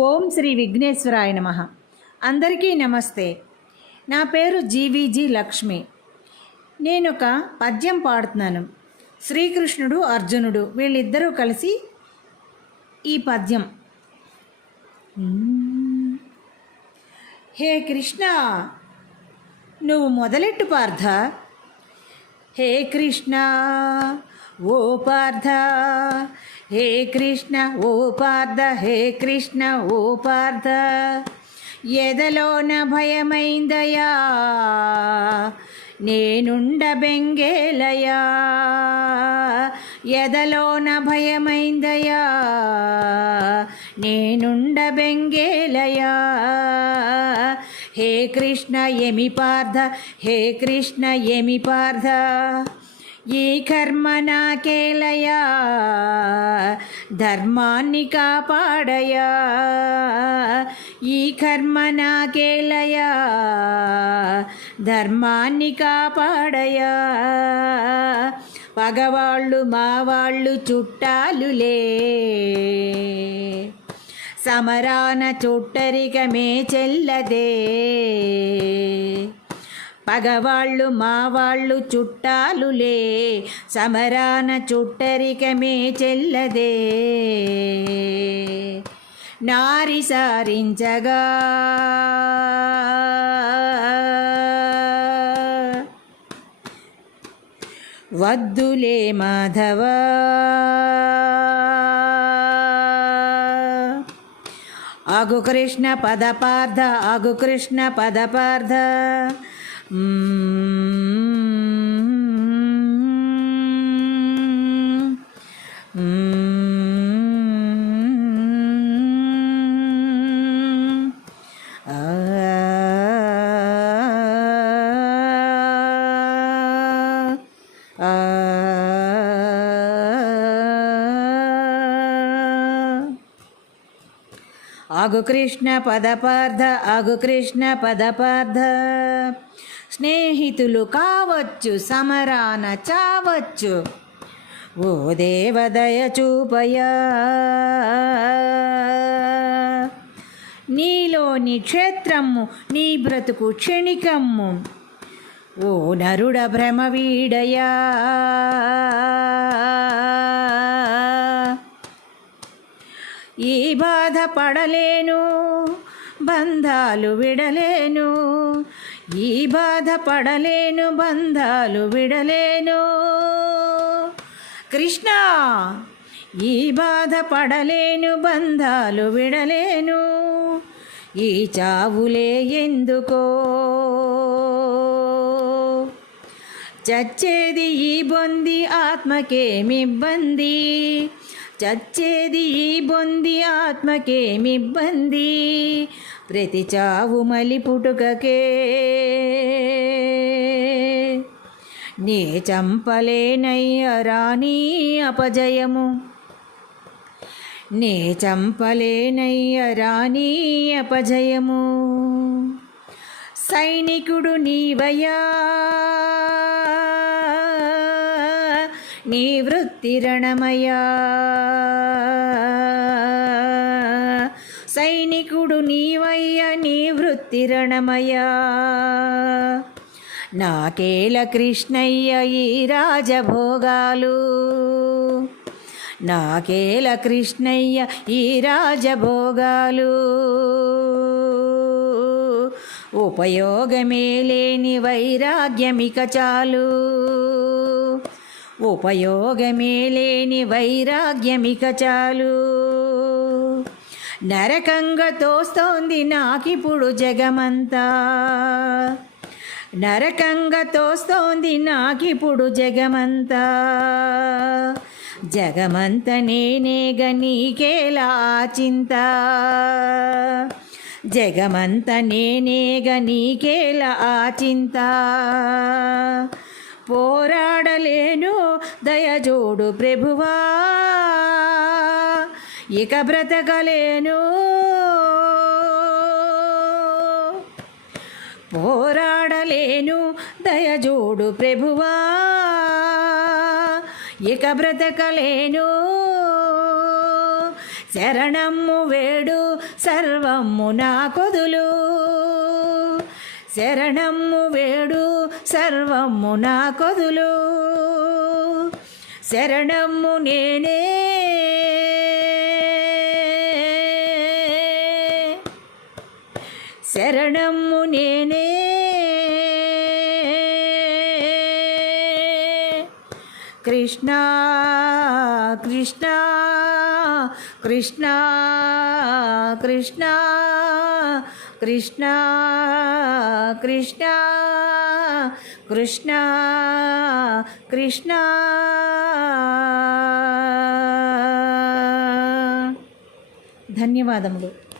ఓం శ్రీ విఘ్నేశ్వరాయ నమః. అందరికీ నమస్తే. నా పేరు జీవీజీ లక్ష్మి. నేను ఒక పద్యం పాడుతున్నాను. శ్రీకృష్ణుడు, అర్జునుడు వీళ్ళిద్దరూ కలిసి ఈ పద్యం. హే కృష్ణ, నువ్వు మొదలెట్టు పార్థ. హే కృష్ణ ఓ పార్థ, హే కృష్ణ ఓ పార్థ, హే కృష్ణ ఓ పార్థ. ఎదలోన భయమైందయా, నేనుండ బెంగేలయా. ఎదలోన భయమైందయా, నేనుండ బెంగేలయా. హే కృష్ణ ఎమి పార్థ, హే కృష్ణ ఎమి పార్థ. ఈ కర్మ నాకేలయా, ధర్మాన్ని కాపాడయా. ఈ కర్మ నాకేలయా, ధర్మాన్ని కాపాడయా. పగవాళ్ళు మావాళ్ళు చుట్టాలులే, సమరాన చుట్టరికమే చెల్లదే. పగవాళ్ళు మావాళ్ళు చుట్టాలులే, సమరాన చుట్టరికమే చెల్లదే. నారి సారించగా వద్దులే మాధవ. ఆగు కృష్ణ పదపార్థ, ఆగు కృష్ణ పదపార్థ. ఆగు కృష్ణ పదపార్థ, ఆగు కృష్ణ పదపార్థ. స్నేహితులు కావచ్చు, సమరాన చావచ్చు. ఓ దేవదయ చూపయా, నీలోని క్షేత్రము నీ బ్రతుకు క్షణికమ్ము. ఓ నరుడ భ్రమ వీడయా. ఈ బాధ పడలేను, బంధాలు విడలేను. ఈ బాధ పడలేను, బంధాలు విడలేను. కృష్ణ ఈ బాధ పడలేను, బంధాలు విడలేను. ఈ చావులే ఎందుకో, చచ్చేది ఈ బొంది ఆత్మకేమిబ్బంది. చచ్చేది ఈ బొంది ఆత్మకేమిబ్బంది. ప్రతి చావు మలి పుట్టుకకే, నీ చంపలేనయ్యరా నీ అపజయము. నీ చంపలేనయ్యరా నీ అపజయము. సైనికుడు నీవయ్యా, నీ వృత్తి రణమయ్యా. సైనికుడు నీవయ్యా, నీ వృత్తి రణమయ్యా. నాకేల కృష్ణయ్య ఈ రాజభోగాలు, నాకేల కృష్ణయ్య ఈ రాజభోగాలు. ఉపయోగమే లేని వైరాగ్యమిక చాలు, ఉపయోగమే లేని వైరాగ్యమిక చాలు. నరకంగా తోస్తోంది నాకిప్పుడు జగమంతా, నరకంగా తోస్తోంది నాకిప్పుడు జగమంతా. జగమంత నేనేగ నీకేలా చింత, జగమంత నేనేగ నీకేలా చింత. పోరాడలేను దయజోడు ప్రభువా, ఇక బ్రతకలేను. పోరాడలేను దయజోడు ప్రభువా, ఇక బ్రతకలేను. శరణమ్ము వేడు సర్వమ్ము నా కొదులు, శరణమ్ము వేడు సర్వమ్ము నా కొదులు, శరణమ్ము నేనే శరణమ్ము నేనే కృష్ణ కృష్ణ కృష్ణ కృష్ణ కృష్ణ కృష్ణ కృష్ణ కృష్ణ. ధన్యవాదములు.